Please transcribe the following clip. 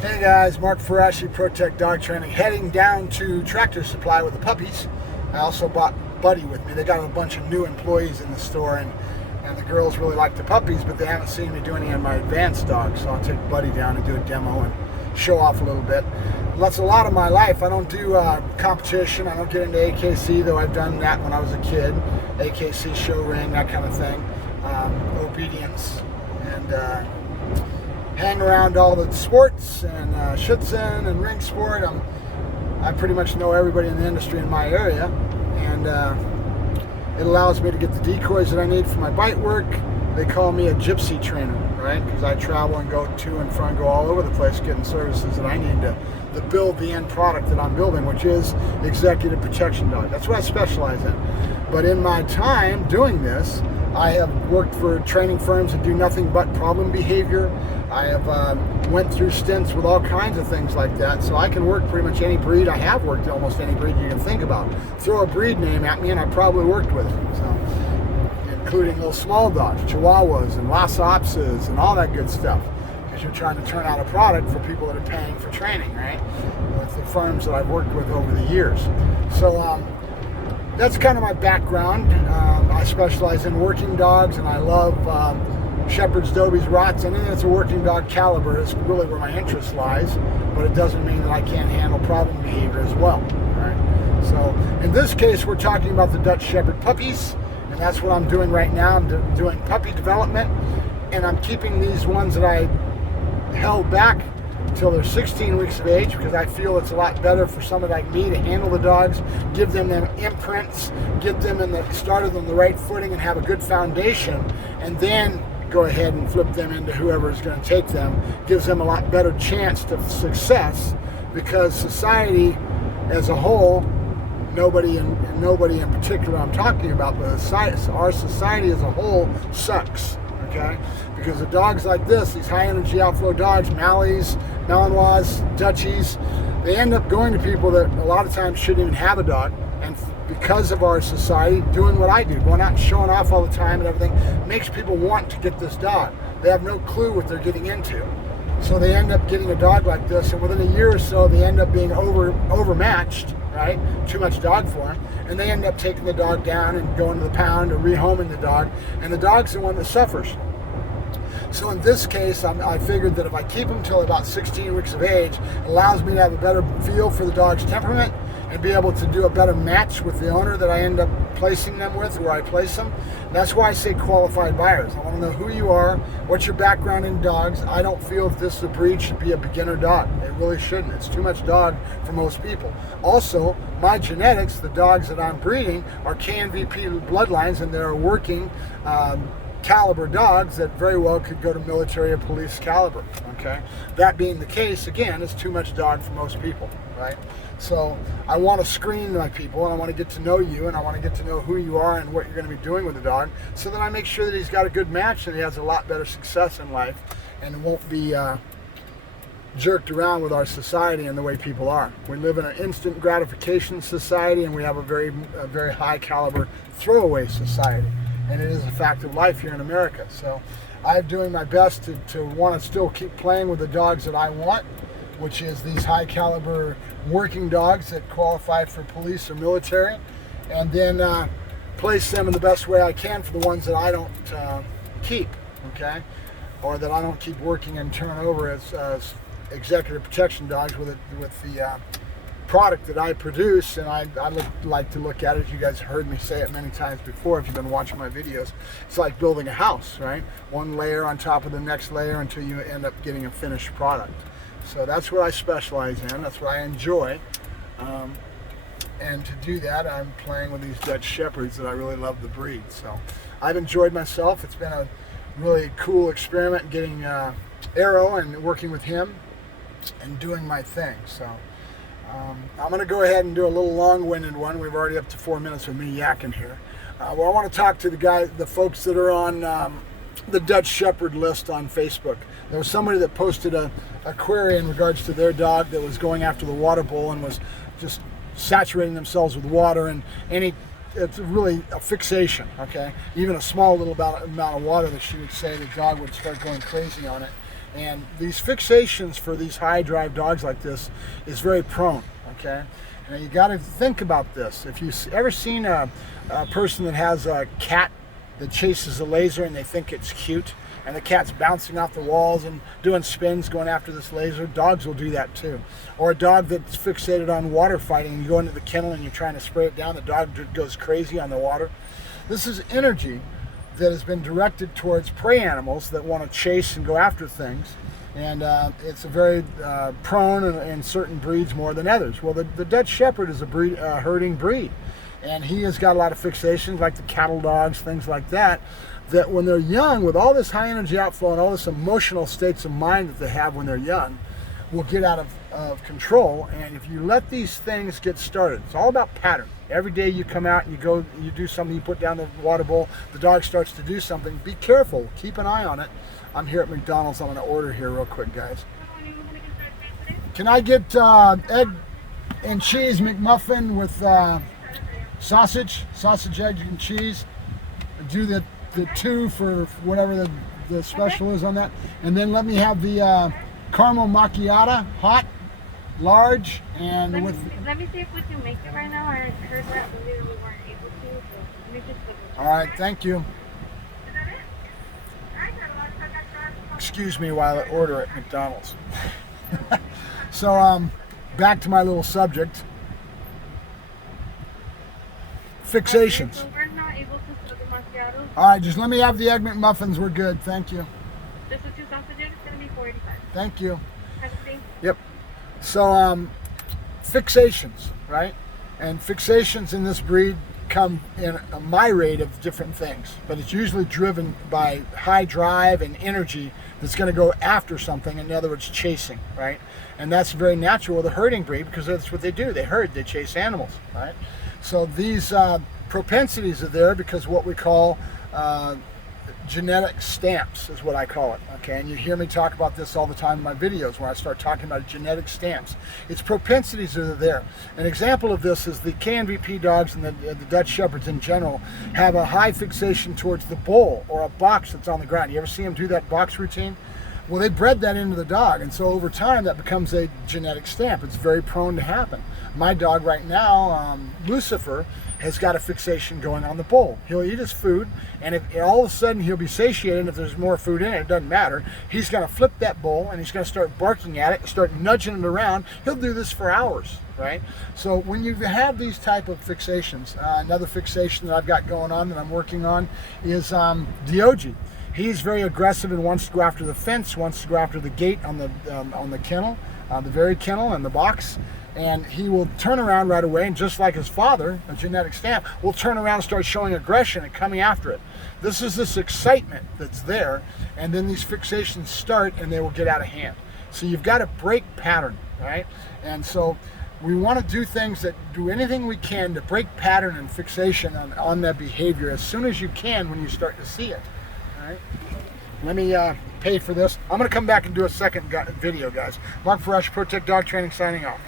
Hey guys, Mark Ferrasci, ProTech Dog Training, heading down to Tractor Supply with the puppies. I also brought Buddy with me. They got a bunch of new employees in the store, and the girls really like the puppies, but they haven't seen me do any of my advanced dogs, so I'll take Buddy down and do a demo and show off a little bit. That's a lot of my life. I don't do competition. I don't get into AKC, though I've done that when I was a kid. AKC, show ring, that kind of thing. Obedience, and hang around all the sports and Schutzen and ring sport. I pretty much know everybody in the industry in my area, and it allows me to get the decoys that I need for my bite work. They call me a gypsy trainer, right? Because I travel and go to and from, go all over the place getting services that I need to build the end product that I'm building, which is executive protection dog. That's what I specialize in. But in my time doing this, I have worked for training firms that do nothing but problem behavior. I have went through stints with all kinds of things like that, so I can work pretty much any breed. I have worked almost any breed you can think about. Throw a breed name at me and I probably worked with it. So, including little small dogs, Chihuahuas and Lhasa Apsos and all that good stuff, because you're trying to turn out a product for people that are paying for training, right? With the firms that I've worked with over the years. So that's kind of my background. I specialize in working dogs, and I love Shepherds, Dobies, Rots. Anything that's a working dog caliber is really where my interest lies, but it doesn't mean that I can't handle problem behavior as well. Right? So in this case, we're talking about the Dutch Shepherd puppies, and that's what I'm doing right now. I'm doing puppy development, and I'm keeping these ones that I held back until they're 16 weeks of age, because I feel it's a lot better for somebody like me to handle the dogs, give them imprints, get them started on the right footing and have a good foundation, and then go ahead and flip them into whoever is going to take them. Gives them a lot better chance to success, because society as a whole, nobody in particular I'm talking about, but our society as a whole sucks. Okay? Because the dogs like this, these high energy outflow dogs, Malleys, Malinois, Dutchies, they end up going to people that a lot of times shouldn't even have a dog, and because of our society doing what I do, going out and showing off all the time and everything, makes people want to get this dog. They have no clue what they're getting into. So they end up getting a dog like this, and within a year or so they end up being overmatched, right? Too much dog for them, and they end up taking the dog down and going to the pound or rehoming the dog, and the dog's the one that suffers. So in this case, I figured that if I keep them till about 16 weeks of age, it allows me to have a better feel for the dog's temperament and be able to do a better match with the owner that I end up placing them with, where I place them. That's why I say qualified buyers. I want to know who you are, what's your background in dogs. I don't feel if this breed should be a beginner dog. It really shouldn't. It's too much dog for most people. Also, my genetics, the dogs that I'm breeding, are KNVP bloodlines, and they're working caliber dogs that very well could go to military or police caliber. Okay, that being the case, again, it's too much dog for most people, right? So I want to screen my people, and I want to get to know you, and I want to get to know who you are and what you're going to be doing with the dog, so that I make sure that he's got a good match and he has a lot better success in life, and won't be jerked around with our society and the way people are. We live in an instant gratification society, and we have a very high caliber throwaway society. And it is a fact of life here in America. So I'm doing my best to want to still keep playing with the dogs that I want, which is these high caliber working dogs that qualify for police or military, and then place them in the best way I can for the ones that I don't keep, okay? Or that I don't keep working and turn over as executive protection dogs with the product that I produce. And I like to look at it, you guys heard me say it many times before if you've been watching my videos, it's like building a house, right? One layer on top of the next layer until you end up getting a finished product. So that's what I specialize in, that's what I enjoy, and to do that I'm playing with these Dutch Shepherds that I really love the breed. So I've enjoyed myself. It's been a really cool experiment getting Arrow and working with him and doing my thing. So I'm going to go ahead and do a little long-winded one. We've already up to 4 minutes of me yakking here. Well, I want to talk to the folks that are on the Dutch Shepherd list on Facebook. There was somebody that posted a query in regards to their dog that was going after the water bowl and was just saturating themselves with water, and it's really a fixation, okay? Even a small little amount of water, that she would say the dog would start going crazy on it. And these fixations for these high drive dogs like this is very prone, okay? And you got to think about this. If you've ever seen a person that has a cat that chases a laser and they think it's cute, and the cat's bouncing off the walls and doing spins going after this laser, dogs will do that too. Or a dog that's fixated on water fighting, and you go into the kennel and you're trying to spray it down, the dog goes crazy on the water. This is energy that has been directed towards prey animals that want to chase and go after things. And it's a very prone in certain breeds more than others. Well, the Dutch Shepherd is a herding breed, and he has got a lot of fixations like the cattle dogs, things like that, that when they're young, with all this high energy outflow and all this emotional states of mind that they have when they're young, will get out of control. And if you let these things get started, it's all about pattern. Every day you come out and you do something, you put down the water bowl, the dog starts to do something, be careful, keep an eye on it. I'm here at McDonald's, I'm gonna order here real quick, guys. Can I get egg and cheese McMuffin with sausage, egg and cheese? Do the 2 for whatever the special is on that. And then let me have the caramel macchiato, hot, large, and let me see if we can make it right now. I heard that we weren't able to, so let me just look. All right, thank you. Is that it? Excuse me while I order at McDonald's. So back to my little subject. Fixations. So we're not able to fill the macchiato. All right, just let me have the Egg McMuffins. We're good. Thank you. Just the 2 sausages, it's going to be $4.85. Thank you. Everything? Yep. So fixations, right? And fixations in this breed come in a myriad of different things, but it's usually driven by high drive and energy that's going to go after something. In other words, chasing, right? And that's very natural with a herding breed because that's what they do. They herd, they chase animals, right? So these propensities are there because what we call genetic stamps is what I call it, okay? And you hear me talk about this all the time in my videos where I start talking about genetic stamps. It's propensities that are there. An example of this is the KNVP dogs and the Dutch Shepherds in general have a high fixation towards the bowl or a box that's on the ground. You ever see them do that box routine? Well, they bred that into the dog, and so over time that becomes a genetic stamp. It's very prone to happen. My dog right now, Lucifer, has got a fixation going on the bowl. He'll eat his food, and if all of a sudden he'll be satiated, and if there's more food in it, it doesn't matter. He's going to flip that bowl, and he's going to start barking at it, start nudging it around. He'll do this for hours, right? So when you have these type of fixations, another fixation that I've got going on that I'm working on is Diogi. He's very aggressive and wants to go after the fence, wants to go after the gate on the kennel, the very kennel and the box. And he will turn around right away, and just like his father, a genetic stamp, will turn around and start showing aggression and coming after it. This is this excitement that's there, and then these fixations start and they will get out of hand. So you've got to break pattern, right? And so we want to do things that do anything we can to break pattern and fixation on that behavior as soon as you can when you start to see it. All right. Let me pay for this. I'm going to come back and do a second video, guys. Mark Ferrasci, Protect Dog Training, signing off.